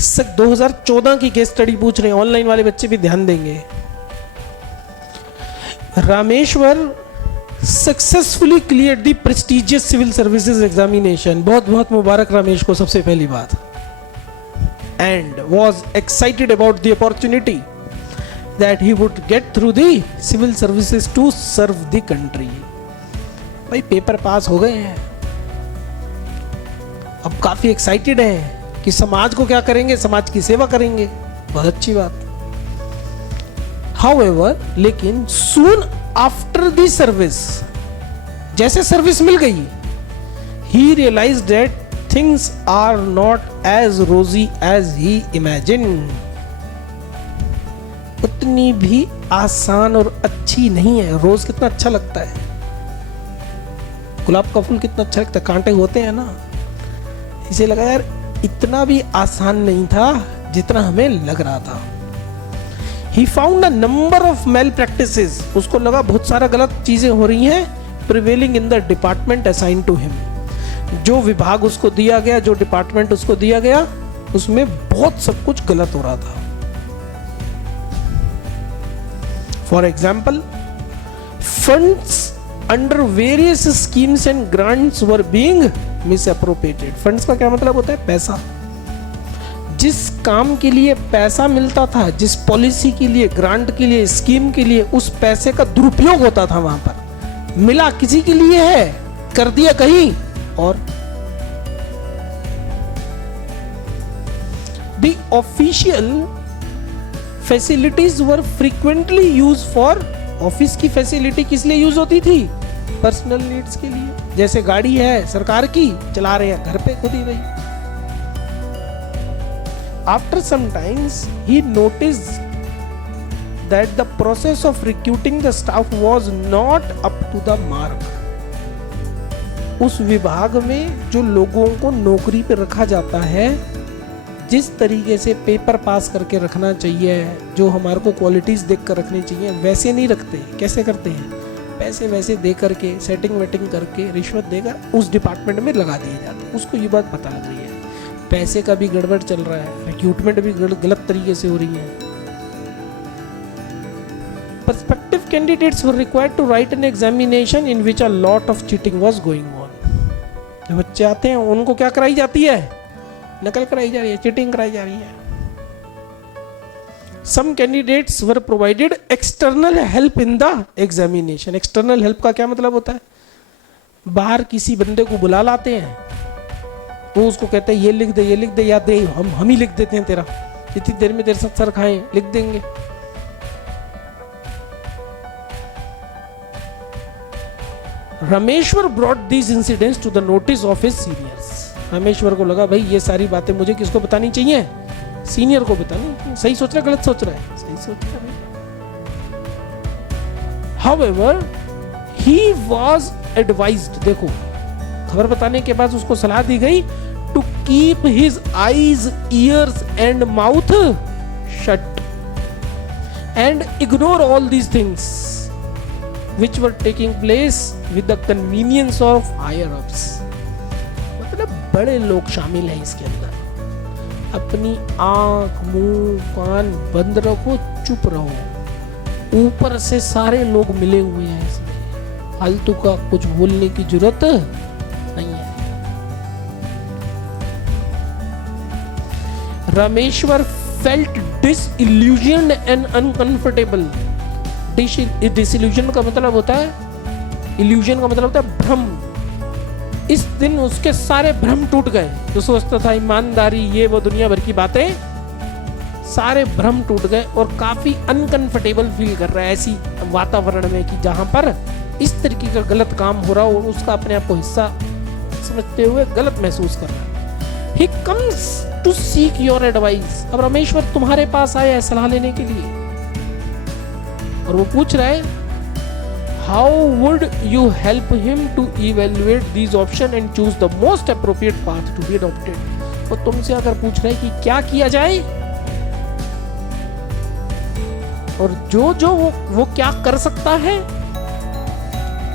2014 की case study पूछ रहे हैं, ऑनलाइन वाले बच्चे भी ध्यान देंगे। Rameshwar successfully clear the prestigious civil services examination, बहुत बहुत मुबारक रामेश को सबसे पहली बात, and was excited about the opportunity that he would get through the civil services to serve the country. भाई पेपर पास हो गए हैं, अब काफी एक्साइटेड हैं कि समाज को क्या करेंगे, समाज की सेवा करेंगे, बहुत अच्छी बात। However, लेकिन soon after the service, जैसे सर्विस मिल गई, he realized that things are not as rosy as he imagined. उतनी भी आसान और अच्छी नहीं है। रोज कितना अच्छा लगता है, गुलाब का फूल कितना अच्छा लगता है, कांटे होते हैं ना। इसे लगा यार इतना भी आसान नहीं था जितना हमें लग रहा था। He found a number of malpractices, उसको लगा बहुत सारा गलत चीजें हो रही हैं prevailing in the department assigned to him। जो विभाग उसको दिया गया, जो डिपार्टमेंट उसको दिया गया, उसमें बहुत सब कुछ गलत हो रहा था। For example, funds under various schemes and grants were being misappropriated। Funds का क्या मतलब होता है? पैसा। जिस काम के लिए पैसा मिलता था, जिस पॉलिसी के लिए, ग्रांट के लिए, स्कीम के लिए, उस पैसे का दुरुपयोग होता था। वहां पर मिला किसी के लिए है, कर दिया कहीं और। The official facilities were frequently used for, office की फैसिलिटी किस लिए यूज होती थी? पर्सनल नीड्स के लिए। जैसे गाड़ी है सरकार की, चला रहे हैं घर पे खुद ही भाई। After some times, he noticed that the process of recruiting the staff was not up to the mark। उस विभाग में जो लोगों को नौकरी पे रखा जाता है, जिस तरीके से पेपर पास करके रखना चाहिए, जो हमारे को क्वालिटीज देख कर रखनी चाहिए, वैसे नहीं रखते। कैसे करते हैं? पैसे वैसे दे करके, सेटिंग वेटिंग करके, रिश्वत देकर उस डिपार्टमेंट में लगा दिए जाते हैं। उसको ये बात पता लग रही है पैसे का भी गड़बड़ चल रहा है, रिक्रूटमेंट भी गलत तरीके से हो रही है। Prospective candidates were required to write an examination in which a lot of cheating was going on। जो बच्चे आते हैं उनको क्या कराई जाती है? नकल कराई जा रही है, चीटिंग कराई जा रही है। Some candidates were provided external help in the examination। external help का क्या मतलब होता है? बाहर किसी बंदे को बुला लाते हैं, वो उसको कहते हैं ये लिख दे, ये लिख दे, या दे हम ही लिख देते हैं, तेरा इतनी देर में तेरे साथ सर खाएं, लिख देंगे। Rameshwar brought these incidents to the notice of his seniors। Rameshwar को लगा भाई ये सारी बातें मुझे किसको बतानी चाहिए? सीनियर को बतानी। सही सोच रहा है, गलत सोच रहा है? सही सोच रहा है। However, he was advised, देखो खबर बताने के बाद उसको सलाह दी गई, to keep his eyes, ears and mouth shut and ignore all these things which were taking place with the convenience of higher ups. मतलब बड़े लोग शामिल हैं इसके अंदर। अपनी आंख, मुंह, कान बंद रखो, चुप रहो। ऊपर से सारे लोग मिले हुए हैं इसमें, फालतू का कुछ बोलने की जरूरत नहीं है। Rameshwar felt disillusioned and uncomfortable. Disillusion का मतलब होता है, इल्यूजन का मतलब होता है भ्रम। इस दिन उसके सारे भ्रम टूट गए। जो सोचता था ईमानदारी, ये वो दुनिया भर की बातें, सारे भ्रम टूट गए और काफी अनकंफर्टेबल फील कर रहा है ऐसी वातावरण में कि जहां पर इस तरीके का गलत काम हो रहा हो और उसका अपने आप को हिस्सा समझते हुए गलत महसूस कर रहा है। He comes to seek your advice। अब रामेश्वर तुम्हारे पास आया है सलाह लेने के लिए, और वो पूछ रहा है how would you help him to evaluate these options and choose the most appropriate path to be adopted। और तुमसे अगर पूछ रहा है कि क्या किया जाए और जो वो क्या कर सकता है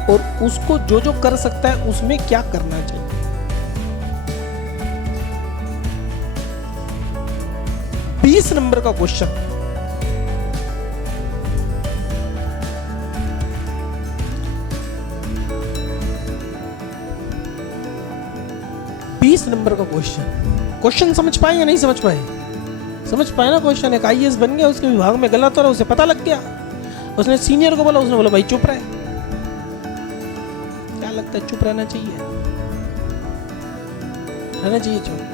और उसको जो कर सकता है उसमें क्या करना चाहिए। 20 नंबर का क्वेश्चन, नंबर का क्वेश्चन समझ पाए या नहीं समझ पाए? समझ पाए ना? क्वेश्चन एक आईएएस बन गया, उसके विभाग में गलत हो रहा, उसे पता लग गया, उसने सीनियर को बोला, उसने बोला भाई चुप रहे। क्या लगता है, चुप रहना चाहिए? रहना चाहिए चुप?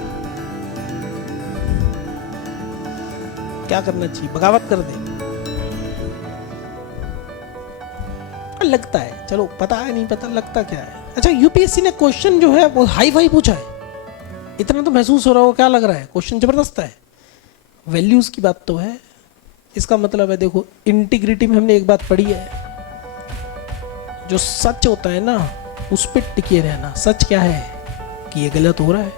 क्या करना चाहिए? बगावत कर दे? लगता है, चलो पता है नहीं पता, लगता क्या है। अच्छा, यूपीएससी ने क्वेश्चन जो है वो हाई फाई पूछा है, इतना तो महसूस हो रहा हो, क्या लग रहा है? क्वेश्चन जबरदस्त है, वैल्यूज की बात तो है। इसका मतलब है, देखो इंटीग्रिटी में हमने एक बात पढ़ी है, जो सच होता है ना उस पर टिके रहना। सच क्या है कि ये गलत हो रहा है,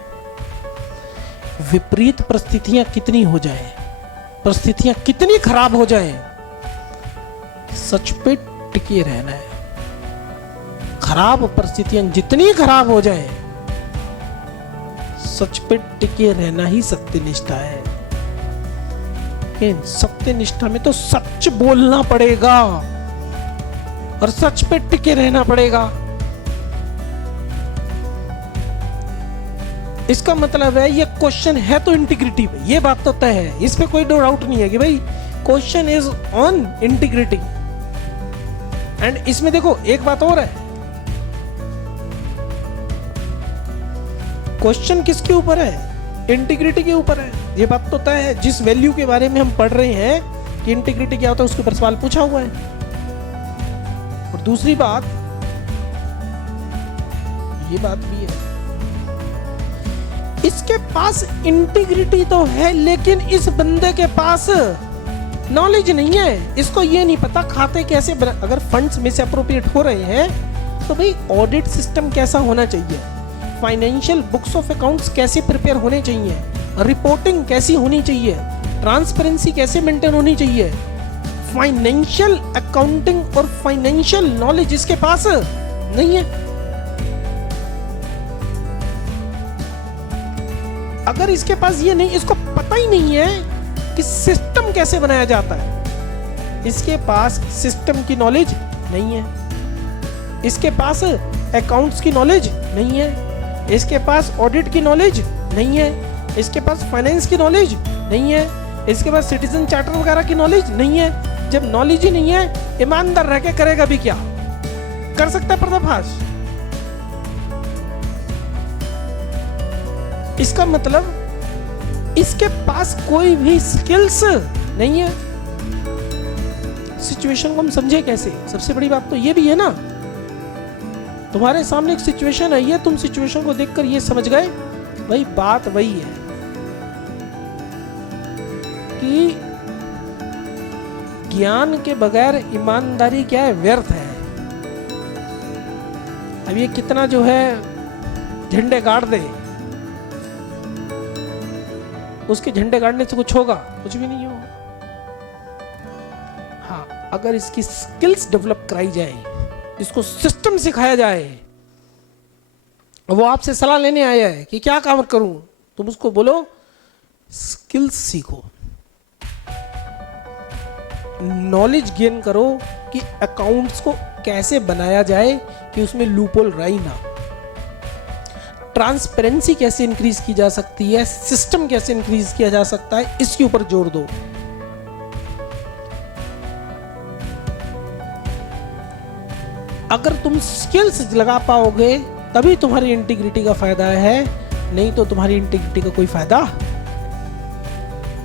विपरीत परिस्थितियां कितनी हो जाए, परिस्थितियां कितनी खराब हो जाए, सच पे टिके रहना है। खराब परिस्थितियां जितनी खराब हो जाए, सच पे टिके रहना ही सत्यनिष्ठा है। सत्यनिष्ठा में तो सच बोलना पड़ेगा और सच पे टिके रहना पड़ेगा। इसका मतलब है ये क्वेश्चन है तो इंटीग्रिटी पे, ये बात तो तय है, इस पे कोई डाउट नहीं है कि भाई question is on integrity. And इसमें देखो एक बात और है, क्वेश्चन किसके ऊपर है? इंटीग्रिटी के ऊपर है, ये बात तो तय है। जिस वैल्यू के बारे में हम पढ़ रहे हैं कि इंटीग्रिटी क्या होता है, उसके ऊपर सवाल पूछा हुआ है। और दूसरी बात, ये बात भी है, इसके पास इंटीग्रिटी तो है लेकिन इस बंदे के पास नॉलेज नहीं है। इसको ये नहीं पता खाते कैसे अगर फंड्स मिस अप्रोप्रिएट हो रहे हैं तो भाई ऑडिट सिस्टम कैसा होना चाहिए, फाइनेंशियल बुक्स ऑफ अकाउंट्स कैसे प्रिपेयर होने चाहिए, रिपोर्टिंग कैसी होनी चाहिए, ट्रांसपेरेंसी कैसे मेंटेन होनी चाहिए, फाइनेंशियल अकाउंटिंग और फाइनेंशियल नॉलेज इसके पास नहीं है। अगर इसके पास ये नहीं, इसको पता ही नहीं है कि सिस्टम कैसे बनाया जाता है, इसके पास सिस्टम की नॉलेज नहीं है, इसके पास अकाउंट्स की नॉलेज नहीं है, इसके पास ऑडिट की नॉलेज नहीं है, इसके पास फाइनेंस की नॉलेज नहीं है, इसके पास सिटीजन चार्टर वगैरह की नॉलेज नहीं है। जब नॉलेज ही नहीं है, ईमानदार रह के करेगा भी क्या? कर सकता है पर्दाफाश? इसका मतलब इसके पास कोई भी स्किल्स नहीं है। सिचुएशन को हम समझे कैसे? सबसे बड़ी बात तो ये भी है ना, तुम्हारे सामने एक सिचुएशन है, ये तुम सिचुएशन को देखकर ये समझ गए भाई बात वही है कि ज्ञान के बगैर ईमानदारी क्या है, व्यर्थ है। अब ये कितना जो है झंडे गाड़ दे, उसके झंडे गाड़ने से कुछ होगा? कुछ भी नहीं होगा। हाँ, अगर इसकी स्किल्स डेवलप कराई जाए, इसको सिस्टम सिखाया जाए, वो आपसे सलाह लेने आया है कि क्या काम करूं, तुम उसको बोलो स्किल्स सीखो, नॉलेज गेन करो कि अकाउंट्स को कैसे बनाया जाए कि उसमें लूपहोल रही ना, ट्रांसपेरेंसी कैसे इंक्रीज की जा सकती है, सिस्टम कैसे इंक्रीज किया जा सकता है, इसके ऊपर जोर दो। अगर तुम स्किल्स लगा पाओगे तभी तुम्हारी इंटीग्रिटी का फायदा है, नहीं तो तुम्हारी इंटीग्रिटी का कोई फायदा।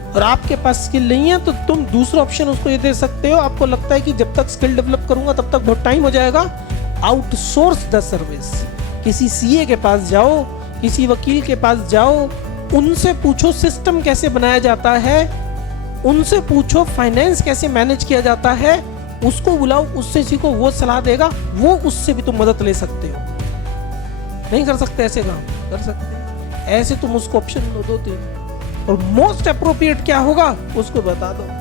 और आपके पास स्किल नहीं है तो तुम दूसरा ऑप्शन उसको ये दे सकते हो, आपको लगता है कि जब तक स्किल डेवलप करूंगा तब तक बहुत टाइम हो जाएगा, आउटसोर्स द सर्विस। किसी सीए के पास जाओ, किसी वकील के पास जाओ, उनसे पूछो सिस्टम कैसे बनाया जाता है, उनसे पूछो फाइनेंस कैसे मैनेज किया जाता है, उसको बुलाओ, उससे सीखो, वो सलाह देगा, वो उससे भी तुम मदद ले सकते हो। नहीं कर सकते ऐसे काम? कर सकते। ऐसे तुम उसको ऑप्शन दो 2-3, और मोस्ट अप्रोप्रिएट क्या होगा उसको बता दो।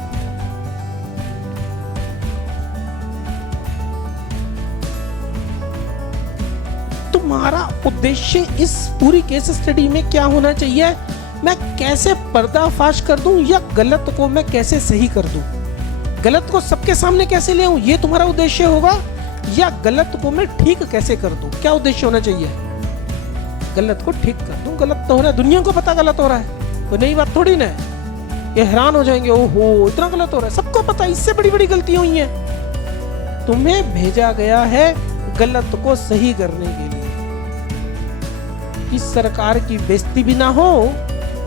तुम्हारा उद्देश्य इस पूरी केस स्टडी में क्या होना चाहिए मैं कैसे पर्दाफाश कर दूं या गलत को मैं कैसे सही कर दूं, गलत को सबके सामने कैसे ले आऊं, ये तुम्हारा उद्देश्य होगा, या गलत को मैं ठीक कैसे कर दूं, क्या उद्देश्य होना चाहिए? गलत को ठीक कर दूं। गलत तो हो रहा है, दुनिया को पता गलत हो रहा है, तो नई बात थोड़ी ना है। ये हैरान हो जाएंगे, ओहो इतना गलत हो रहा है, सबको पता, इससे बड़ी बड़ी गलतियां हुई हैं। तुम्हें भेजा गया है गलत को सही करने के लिए, कि सरकार की बेइज्जती भी ना हो,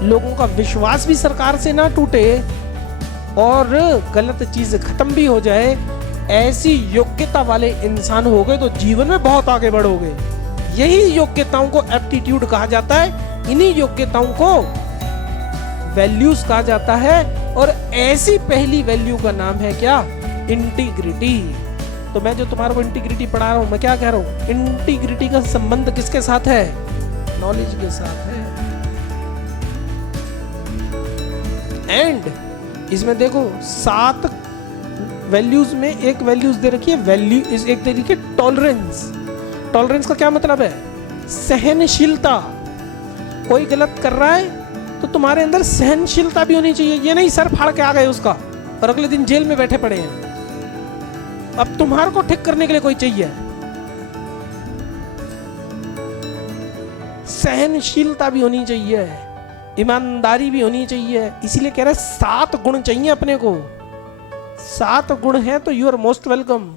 लोगों का विश्वास भी सरकार से ना टूटे, और गलत चीज खत्म भी हो जाए। ऐसी योग्यता वाले इंसान हो गए तो जीवन में बहुत आगे बढ़ोगे। यही योग्यताओं को एप्टीट्यूड कहा जाता है, इन्हीं योग्यताओं को वैल्यूज कहा जाता है। और ऐसी पहली वैल्यू का नाम है क्या? इंटीग्रिटी। तो मैं जो तुम्हारे को इंटीग्रिटी पढ़ा रहा हूं, मैं क्या कह रहा हूं? इंटीग्रिटी का संबंध किसके साथ है? नॉलेज के साथ है। एंड इसमें देखो 7 वैल्यूज में एक वैल्यूज दे रखी है, वैल्यू इज एक दे रखी है टॉलरेंस। टॉलरेंस का क्या मतलब है? सहनशीलता। कोई गलत कर रहा है तो तुम्हारे अंदर सहनशीलता भी होनी चाहिए। ये नहीं सर फाड़ के आ गए उसका और अगले दिन जेल में बैठे पड़े हैं। अब तुम्हारे को ठीक करने के लिए कोई चाहिए। सहनशीलता भी होनी चाहिए, ईमानदारी भी होनी चाहिए। इसीलिए कह रहे 7 गुण चाहिए अपने को। 7 गुण है तो यू आर मोस्ट वेलकम।